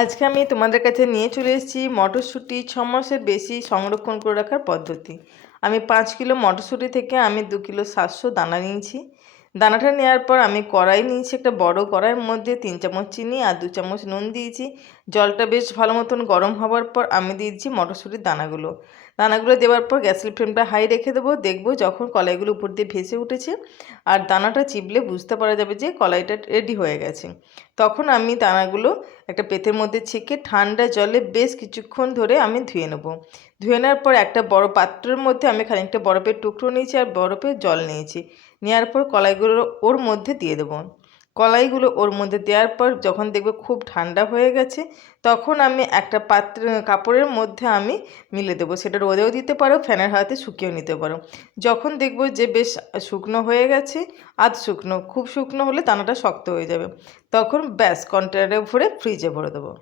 আজকে আমি তোমাদের কাছে নিয়ে চলে এসেছি মটরশুঁটি ছ মাসের বেশি সংরক্ষণ করে রাখার পদ্ধতি। আমি পাঁচ কিলো মটরশুঁটি থেকে আমি দু কিলো সাতশো দানা নিয়েছি। দানাটা নেওয়ার পর আমি কড়াই নিয়েছি একটা বড় কড়াইয়ের মধ্যে তিন চামচ চিনি আর দু চামচ নুন দিয়েছি। জলটা বেশ ভালো মতন গরম হওয়ার পর আমি দিয়েছি মটরশুঁটির দানাগুলো। দানাগুলো দেওয়ার পর গ্যাসের ফ্লেমটা হাই রেখে দেবো। দেখব যখন কলাইগুলো উপর দিয়ে ভেসে উঠেছে আর দানাটা চিবলে বুঝতে পারা যাবে যে কলাইটা রেডি হয়ে গেছে। তখন আমি দানাগুলো একটা পেতের মধ্যে ছেঁকে ঠান্ডা জলে বেশ কিছুক্ষণ ধরে আমি ধুয়ে নেব। ধুয়ে নেওয়ার পর একটা বড় পাত্রের মধ্যে আমি খানিকটা বরফের টুকরো নিয়েছি আর বরফের জল নিয়েছি। নেওয়ার পর কলাইগুলো ওর মধ্যে দিয়ে দেবো। কলাইগুলো ওর মধ্যে দেওয়ার পর যখন দেখবে খুব ঠান্ডা হয়ে গেছে, তখন আমি একটা পাত্র কাপড়ের মধ্যে আমি মিলে দেবো। সেটা রোদেও দিতে পারো, ফ্যানের হাতে শুকিয়েও নিতে পারো। যখন দেখব যে বেশ শুকনো হয়ে গেছে, আধ শুকনো, খুব শুকনো হলে দানাটা শক্ত হয়ে যাবে। তখন ব্যাস কন্টেনারে ভরে ফ্রিজে ভরে দেবো।